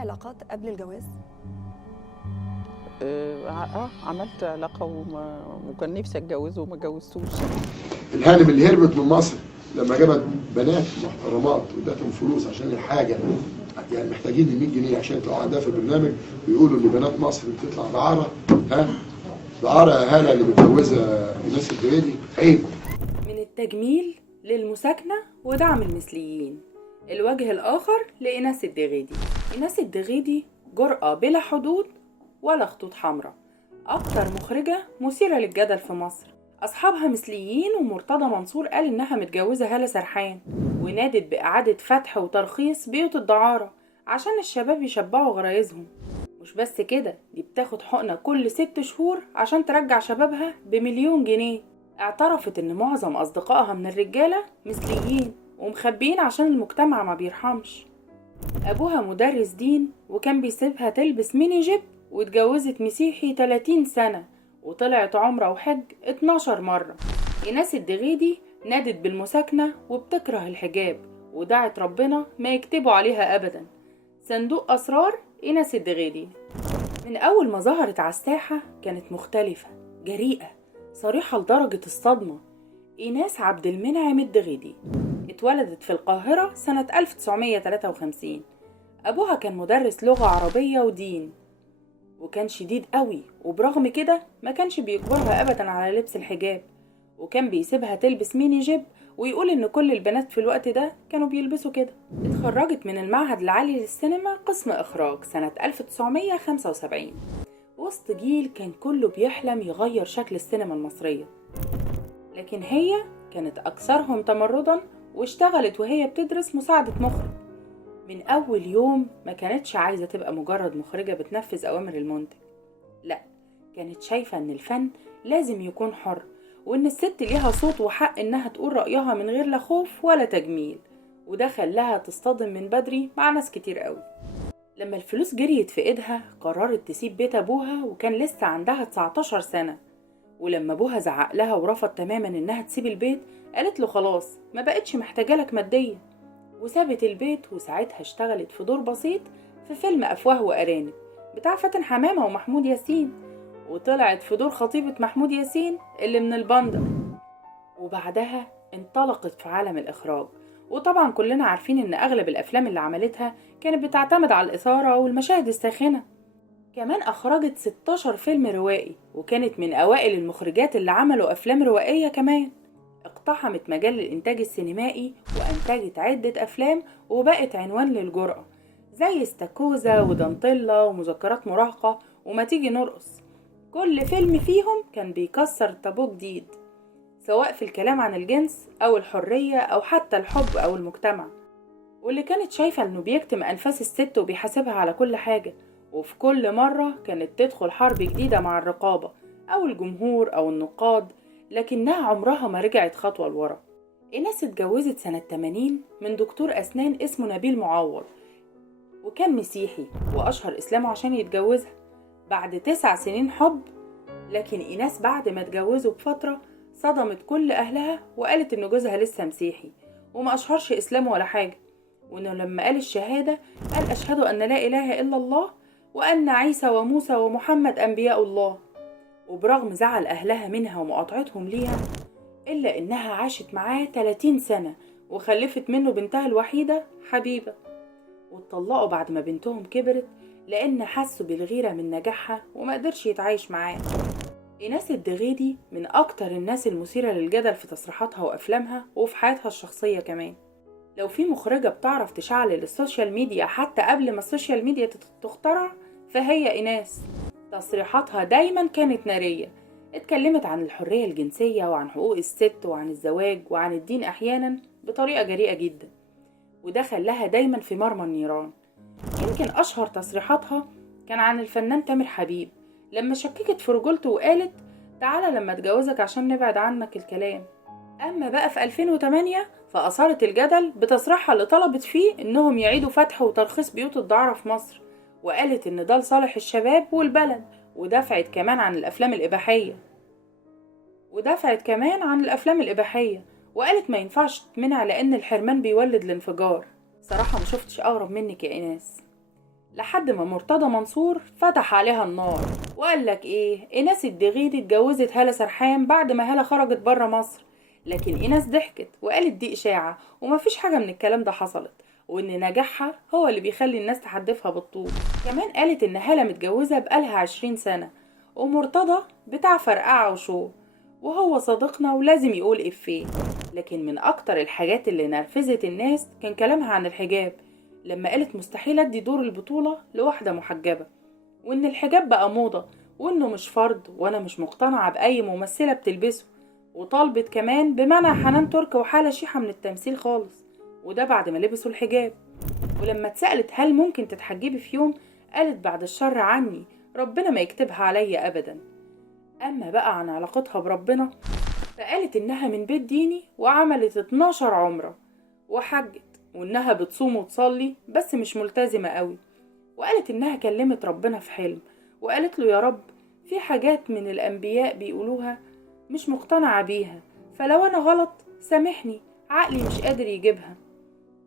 علاقات قبل الجواز؟ عملت علاقة وكان نفسي اتجوزه وما اتجوزتوش. الهانم اللي هربت من مصر لما جابت بنات محترمات وادتهم فلوس عشان الحاجه، يعني محتاجين 100 جنيه عشان يطلعوا عندها في البرنامج ويقولوا ان بنات مصر بتطلع بعاره. بعاره يا هاله اللي متجوزه ايناس الدغيدي عيب. من التجميل للمساكنة ودعم المثليين، الوجه الآخر لإيناس الدغيدي. إيناس الدغيدي جرأة بلا حدود ولا خطوط حمراء، أكتر مخرجة مثيرة للجدل في مصر. أصحابها مثليين، ومرتضى منصور قال إنها متجوزة هالة سرحان، ونادت بإعادة فتح وترخيص بيوت الدعارة عشان الشباب يشبعوا غرايزهم. مش بس كده، دي بتاخد حقنة كل 6 شهور عشان ترجع شبابها ب1,000,000 جنيه. اعترفت ان معظم اصدقائها من الرجالة مثليين ومخبيين عشان المجتمع ما بيرحمش. ابوها مدرس دين وكان بيسيبها تلبس ميني جيب، واتجوزت مسيحي 30 سنة وطلعت عمرة وحج 12 مرة. إيناس الدغيدي نادت بالمساكنة وبتكره الحجاب، ودعت ربنا ما يكتبوا عليها أبدا. صندوق أسرار إيناس الدغيدي. من أول ما ظهرت على الساحة كانت مختلفة، جريئة، صريحة لدرجة الصدمة. إيناس عبد المنعم الدغيدي اتولدت في القاهرة سنة 1953. أبوها كان مدرس لغة عربية ودين، وكان شديد قوي، وبرغم كده ما كانش بيجبرها أبدا على لبس الحجاب، وكان بيسيبها تلبس ميني جيب، ويقول إن كل البنات في الوقت ده كانوا بيلبسوا كده. اتخرجت من المعهد العالي للسينما قسم إخراج سنة 1975، وسط جيل كان كله بيحلم يغير شكل السينما المصرية، لكن هي كانت أكثرهم تمرداً، واشتغلت وهي بتدرس مساعدة مخرج. من أول يوم ما كانتش عايزة تبقى مجرد مخرجة بتنفذ أوامر المنتج، لا، كانت شايفة إن الفن لازم يكون حر، وإن الست ليها صوت وحق إنها تقول رأيها من غير لا خوف ولا تجميل. وده خلاها تصطدم من بدري مع ناس كتير قوي. لما الفلوس جريت في ايدها قررت تسيب بيت ابوها، وكان لسه عندها 19 سنة. ولما ابوها زعق لها ورفض تماما انها تسيب البيت، قالت له خلاص ما بقتش محتاجة لك ماديا، وسابت البيت. وساعتها اشتغلت في دور بسيط في فيلم افواه وارانب بتاع فاتن حمامة ومحمود ياسين، وطلعت في دور خطيبة محمود ياسين اللي من البندر. وبعدها انطلقت في عالم الإخراج، وطبعا كلنا عارفين ان اغلب الافلام اللي عملتها كانت بتعتمد على الإثارة والمشاهد الساخنة. كمان اخرجت 16 فيلم روائي، وكانت من اوائل المخرجات اللي عملوا افلام روائية كمان. اقتحمت مجال الانتاج السينمائي وانتجت عدة افلام، وبقت عنوان للجرأة، زي استاكوزا ودانتيلا ومذكرات مراهقة وما تيجي نرقص. كل فيلم فيهم كان بيكسر تابو جديد، سواء في الكلام عن الجنس أو الحرية أو حتى الحب أو المجتمع. واللي كانت شايفة أنه بيكتم أنفاس الست وبيحاسبها على كل حاجة، وفي كل مرة كانت تدخل حرب جديدة مع الرقابة أو الجمهور أو النقاد، لكنها عمرها ما رجعت خطوة لورا. إيناس اتجوزت سنة 80 من دكتور أسنان اسمه نبيل معوض، وكان مسيحي وأشهر إسلامه عشان يتجوزها بعد 9 سنين حب. لكن إيناس بعد ما اتجوزوا بفترة صدمت كل أهلها، وقالت إن جوزها لسه مسيحي وما أشهرش إسلامه ولا حاجة، وإنه لما قال الشهادة قال أشهد أن لا إله إلا الله وأن عيسى وموسى ومحمد أنبياء الله. وبرغم زعل أهلها منها ومقاطعتهم ليها، إلا إنها عاشت معاه 30 سنة وخلفت منه بنتها الوحيدة حبيبة. واتطلقوا بعد ما بنتهم كبرت، لأن حسوا بالغيرة من نجاحها وما قدرش يتعايش معاه. إيناس الدغيدي من أكتر الناس المثيرة للجدل في تصريحاتها وأفلامها وفي حياتها الشخصية كمان. لو في مخرجة بتعرف تشعل السوشيال ميديا حتى قبل ما السوشيال ميديا تخترع، فهي إيناس. تصريحاتها دايما كانت نارية، اتكلمت عن الحرية الجنسية وعن حقوق الست وعن الزواج وعن الدين أحيانا بطريقة جريئة جدا، وده خلاها دايما في مرمى النيران. يمكن أشهر تصريحاتها كان عن الفنان تامر حبيب، لما شككت في رجولته وقالت تعالى لما اتجوزك عشان نبعد عنك الكلام. أما بقى في 2008 فأثارت الجدل بتصريحها اللي طلبت فيه إنهم يعيدوا فتح وترخيص بيوت الدعارة في مصر، وقالت إن ده لصالح الشباب والبلد، ودفعت كمان عن الأفلام الإباحية، وقالت ما ينفعش تمنع لأن الحرمان بيولد الانفجار. صراحة ما شفتش أغرب منك يا إيناس. لحد ما مرتضى منصور فتح عليها النار وقال لك ايه، ايناس الدغيدي اتجوزت هالة سرحان بعد ما هالة خرجت بره مصر. لكن ايناس ضحكت وقالت دي اشاعة ومفيش حاجة من الكلام ده حصلت، وان نجاحها هو اللي بيخلي الناس تحدفها بالطول. كمان قالت ان هالة متجوزة بقالها 20 سنة، ومرتضى بتاع فرقعة وشو، وهو صديقنا ولازم يقول افيه. لكن من اكتر الحاجات اللي نرفزت الناس كان كلامها عن الحجاب، لما قالت مستحيل ادي دور البطولة لواحدة محجبة، وان الحجاب بقى موضة وانه مش فرض، وانا مش مقتنعة باي ممثلة بتلبسه. وطالبت كمان بمنع حنان ترك وحالة شيحة من التمثيل خالص، وده بعد ما لبسوا الحجاب. ولما اتسألت هل ممكن تتحجبي في يوم، قالت بعد الشر عني، ربنا ما يكتبها عليا ابدا. اما بقى عن علاقتها بربنا، فقالت انها من بيت ديني وعملت 12 عمرة وحجت، وانها بتصوم وتصلي بس مش ملتزمة قوي. وقالت انها كلمت ربنا في حلم وقالت له يا رب، في حاجات من الانبياء بيقولوها مش مقتنعة بيها، فلو انا غلط سامحني، عقلي مش قادر يجيبها.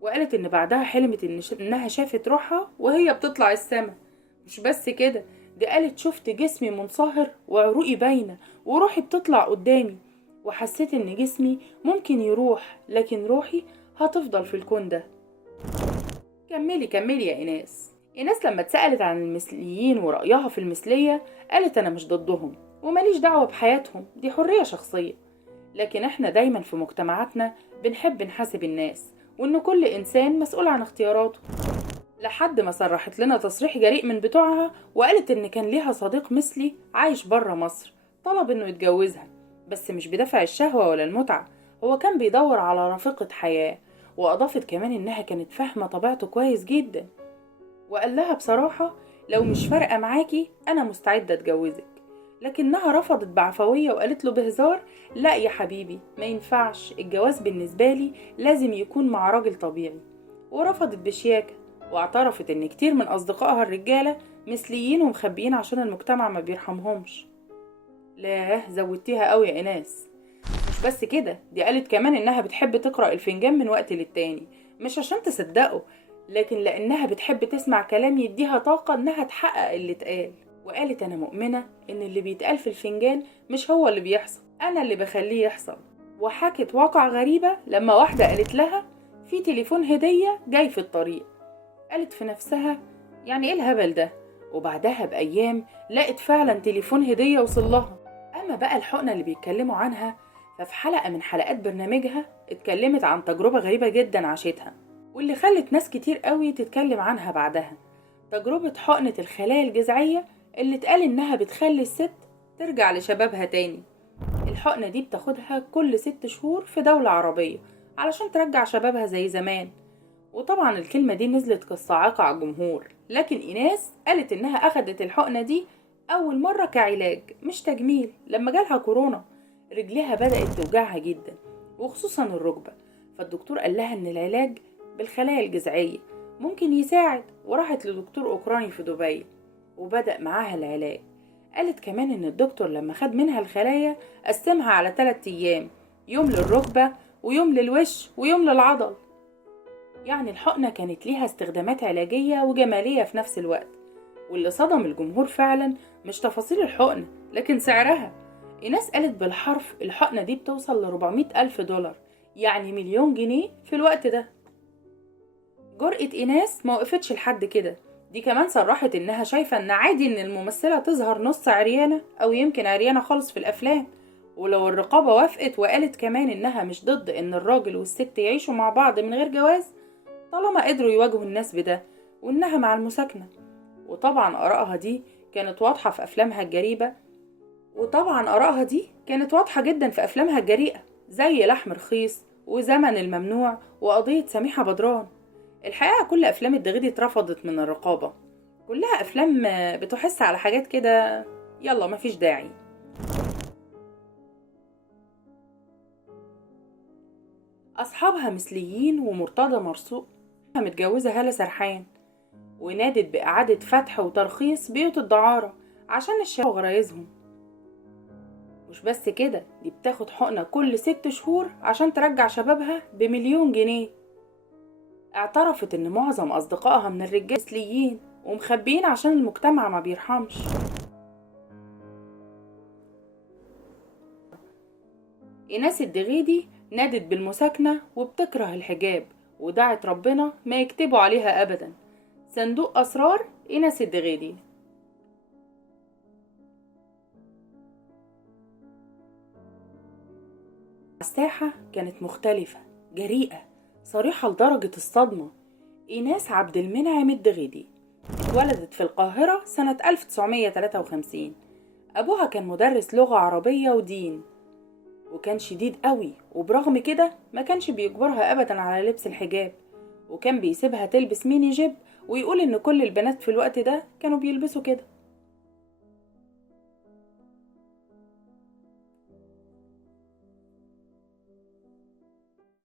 وقالت ان بعدها حلمت انها شافت روحها وهي بتطلع السما. مش بس كده، دي قالت شفت جسمي منصهر وعروقي باينة وروحي بتطلع قدامي، وحسيت ان جسمي ممكن يروح لكن روحي هتفضل في الكون ده. كملي كملي يا ايناس. ايناس لما اتسألت عن المثليين ورأيها في المثلية، قالت انا مش ضدهم وماليش دعوة بحياتهم، دي حرية شخصية. لكن احنا دايما في مجتمعاتنا بنحب نحاسب الناس، وان كل انسان مسؤول عن اختياراته. لحد ما صرحت لنا تصريح جريء من بتوعها وقالت ان كان ليها صديق مثلي عايش برا مصر، طلب انه يتجوزها، بس مش بدافع الشهوة ولا المتعة، هو كان بيدور على رفيقة حياة. واضافت كمان انها كانت فاهمة طبيعته كويس جدا، وقال لها بصراحة لو مش فارقة معاكي انا مستعدة اتجوزك. لكنها رفضت بعفوية وقالت له بهزار، لا يا حبيبي ما ينفعش، الجواز بالنسبة لي لازم يكون مع راجل طبيعي. ورفضت بشياكة، واعترفت ان كتير من اصدقائها الرجالة مثليين ومخبيين عشان المجتمع ما بيرحمهمش. لا زودتيها قوي يا ايناس. مش بس كده، دي قالت كمان انها بتحب تقرأ الفنجان من وقت للتاني، مش عشان تصدقه، لكن لانها بتحب تسمع كلام يديها طاقة انها تحقق اللي اتقال. وقالت انا مؤمنة ان اللي بيتقال في الفنجان مش هو اللي بيحصل، انا اللي بخليه يحصل. وحكت واقع غريبة لما واحدة قالت لها في تليفون هدية جاي في الطريق، قالت في نفسها يعني ايه الهبل ده، وبعدها بأيام لقت فعلا تليفون هدية وصل لها. اما بقى الحقنة اللي بيتكلموا عنها، ففي حلقة من حلقات برنامجها اتكلمت عن تجربة غريبة جدا عاشتها، واللي خلت ناس كتير قوي تتكلم عنها بعدها. تجربة حقنة الخلايا الجذعية اللي اتقال انها بتخلي الست ترجع لشبابها تاني. الحقنة دي بتاخدها كل 6 شهور في دولة عربية علشان ترجع شبابها زي زمان. وطبعا الكلمة دي نزلت كالصاعقة على الجمهور، لكن ايناس قالت انها اخدت الحقنة دي اول مرة كعلاج مش تجميل. لما جالها كورونا رجليها بدأت توجعها جدا وخصوصا الركبة، فالدكتور قال لها ان العلاج بالخلايا الجذعية ممكن يساعد، وراحت لدكتور اوكراني في دبي وبدأ معاها العلاج. قالت كمان ان الدكتور لما خد منها الخلايا قسمها على 3 ايام، يوم للركبة ويوم للوش ويوم للعضل. يعني الحقنة كانت ليها استخدامات علاجية وجمالية في نفس الوقت. واللي صدم الجمهور فعلا مش تفاصيل الحقنة لكن سعرها. الناس قالت بالحرف الحقنة دي بتوصل ل400,000 دولار، يعني 1,000,000 جنيه في الوقت ده. جرأة ايناس ما وقفتش لحد كده، دي كمان صرحت انها شايفة ان عادي ان الممثلة تظهر نص عريانة او يمكن عريانة خالص في الافلام، ولو الرقابة وافقت. وقالت كمان انها مش ضد ان الراجل والست يعيشوا مع بعض من غير جواز طالما قدروا يواجهوا الناس بده، وانها مع المساكنة. وطبعا آرائها دي كانت واضحة جدا في أفلامها الجريئة زي لحم رخيص وزمن الممنوع وقضية سميحة بدران. الحقيقة كل أفلام الدغيدي اترفضت من الرقابة، كلها أفلام بتحس على حاجات كده يلا مفيش داعي. أصحابها مثليين، ومرتضى مرسوق متجوزة هالة سرحان، ونادت بإعادة فتح وترخيص بيوت الدعارة عشان الشباب وغرايزهم. مش بس كده، دي بتاخد حقنة كل 6 شهور عشان ترجع شبابها ب1,000,000 جنيه. اعترفت ان معظم اصدقائها من الرجال مثليين ومخبيين عشان المجتمع ما بيرحمش. إيناس الدغيدي نادت بالمساكنة وبتكره الحجاب، ودعت ربنا ما يكتبوا عليها أبدا. صندوق أسرار إيناس الدغيدي. الساحة كانت مختلفة، جريئة، صريحة لدرجة الصدمة. إيناس عبد المنعم الدغيدي اتولدت في القاهرة سنة 1953. أبوها كان مدرس لغة عربية ودين، وكان شديد قوي، وبرغم كده ما كانش بيجبرها أبدا على لبس الحجاب، وكان بيسيبها تلبس ميني جيب، ويقول إن كل البنات في الوقت ده كانوا بيلبسوا كده.